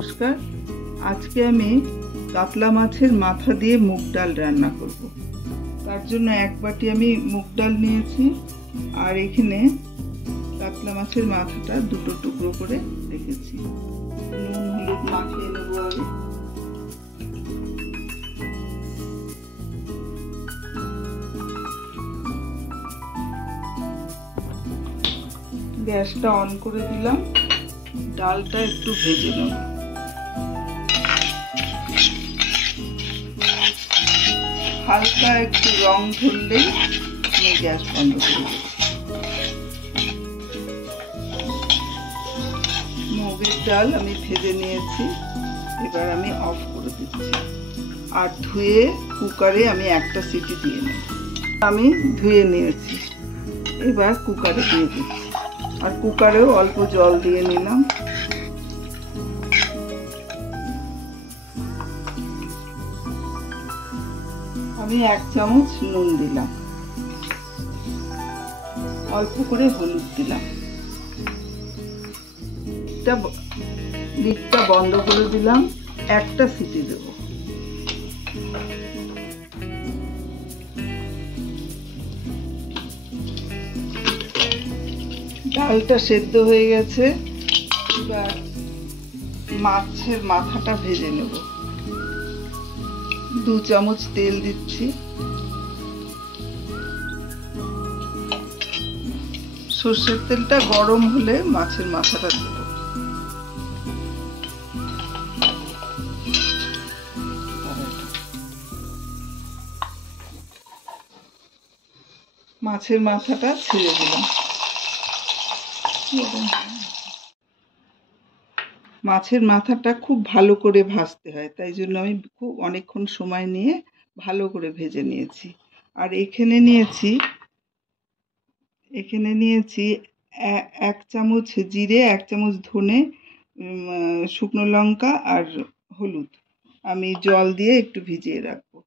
নমস্কার। আজকে আমি কাতলা মাছের মাথা দিয়ে মুগ ডাল রান্না করব। তার জন্য এক বাটি আমি মুগ ডাল নিয়েছি, আর এখানে কাতলা মাছের মাথাটা দুটো টুকরো করে রেখেছি। নুন হলুদ মাখিয়ে নেব আগে। গ্যাসটা অন করে দিলাম, ডালটা একটু ভেজে নেব। হালকা একটু রং ধরলেই আমি গ্যাস বন্ধ করে দেব। মুগের ডাল আমি ভেজে নিয়েছি, এবার আমি অফ করে দিচ্ছি। আর ধুয়ে কুকারে আমি একটা সিটি দিয়ে নেব। আমি ধুয়ে নিয়েছি, এবার কুকারে দিয়ে দিচ্ছি। আর কুকারেও অল্প জল দিয়ে নিলাম। আমি 1 চামচ নুন দিলাম, অল্প করে হলুদ দিলাম। লিডটা বন্ধ করে দিলাম, একটা সিটি দেব। ডালটা সেদ্ধ হয়ে গেছে, এবার মাছের মাথাটা ভেজে নেব। 2 চামচ তেল দিচ্ছি। সর্ষের তেলটা গরম হলে মাছের মাথাটা দেব। মাছের মাথাটা ছেড়ে দিলাম। মাছের মাথাটা খুব ভালো করে ভাজতে হয়, তাই জন্য আমি খুব অনেকক্ষণ সময় নিয়ে ভালো করে ভেজে নিয়েছি। আর এখানে নিয়েছি 1 চামচ জিরে, 1 চামচ ধনে, শুকনো লঙ্কা আর হলুদ। আমি জল দিয়ে একটু ভিজিয়ে রাখবো।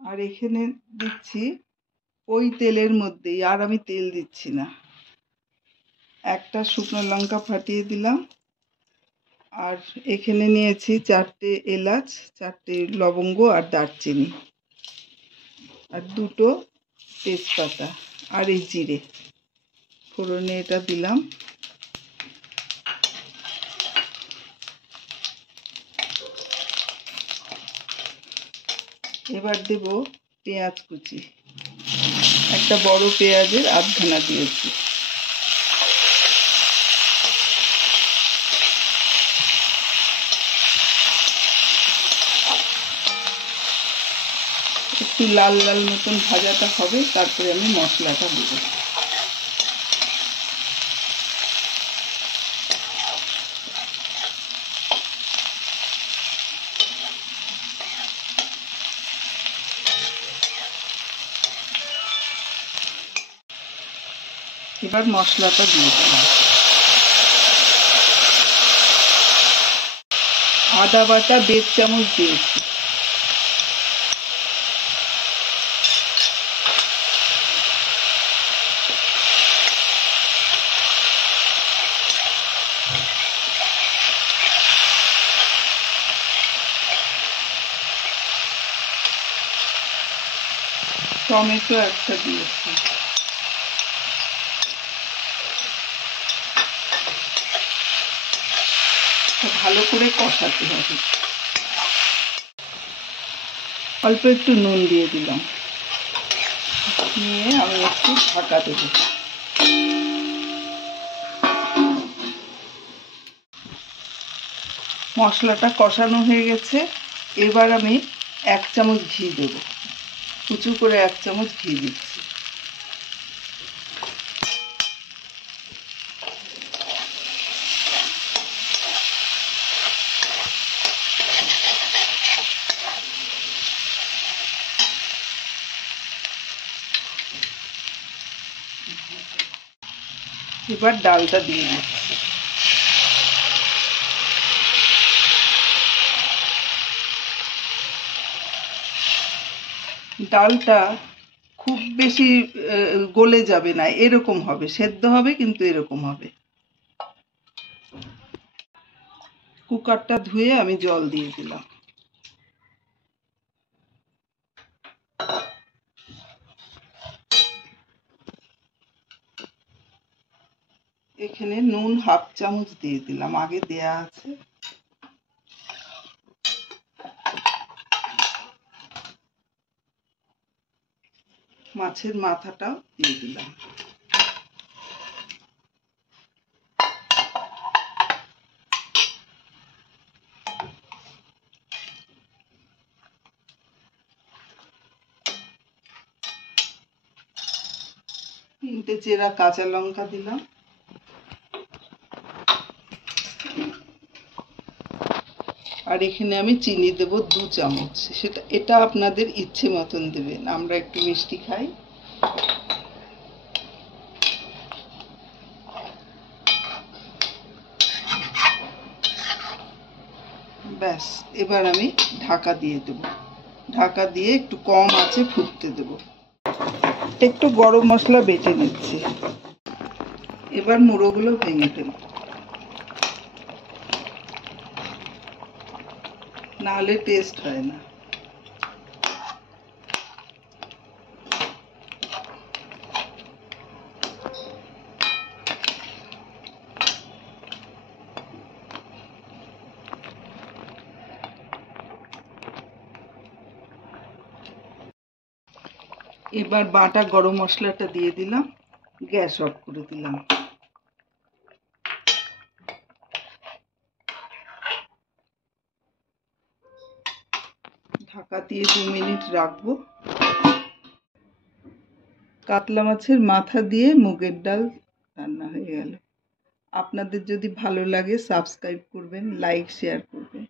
আর এখানে দিচ্ছি ওই তেলের মধ্যেই, আর আমি তেল দিচ্ছি না, একটা শুকনো লঙ্কা ফাটিয়ে দিলাম। আর এখানে নিয়েছি 4টে এলাচ, 4টে লবঙ্গ আর দারচিনি, আর 2টো তেজপাতা, আর এই জিরে ফোড়নে এটা দিলাম। এবার দেব পেঁয়াজ কুচি, একটা বড় পেঁয়াজের আধখানা দিয়েছি। একটু লাল লাল মতন ভাজাটা হবে, তারপরে আমি মশলাটা দেব। এবার মশলাটা দিয়ে দিলাম। আদা বাটা 1.5 চামচ দিয়েছি। টমেটো একটা দিয়েছি। ভালো করে কষাতে হবে। অল্প একটু নুন দিয়ে দিলাম, নিয়ে আমি একটু ঢাকা দেব। মশলাটা কষানো হয়ে গেছে, এবার আমি 1 চামচ ঘি দেব। কুচু করে 1 চামচ ঘি দিচ্ছি। এবার ডালটা দিয়ে দিচ্ছি। ডালটা খুব বেশি গলে যাবে না, এরকম হবে, সেদ্ধ হবে কিন্তু এরকম হবে। কুকারটা ধুয়ে আমি জল দিয়ে দিলাম। এখানে নুন 1/2 চামচ দিয়ে দিলাম, আগে দেয়া আছে। মাছের মাথাটাও দিয়ে দিলাম। তিনটে চেরা কাঁচা লঙ্কা দিলাম। আর এখানে আমি চিনি দেব 2 চামচ। এটা আপনাদের ইচ্ছে মতন দেবেন, আমরা একটু মিষ্টি খাই। ব্যাস, এবার আমি ঢাকা দিয়ে দেব। ঢাকা দিয়ে একটু কম আঁচে ফুটতে দেব। একটু গরম মশলা বেটে নিচ্ছি। এবার মুড়োগুলো ভেঙে ফেলব, নাহলে টেস্ট হয় না। এবার বাটা গরম মশলাটা দিয়ে দিলাম, গ্যাস অফ করে দিলাম। ঢাকা দিয়ে 2 মিনিট রাখবো। কাতলা মাছের মাথা দিয়ে মুগের ডাল রান্না হয়ে গেল। আপনাদের যদি ভালো লাগে সাবস্ক্রাইব করবেন, লাইক শেয়ার করবেন।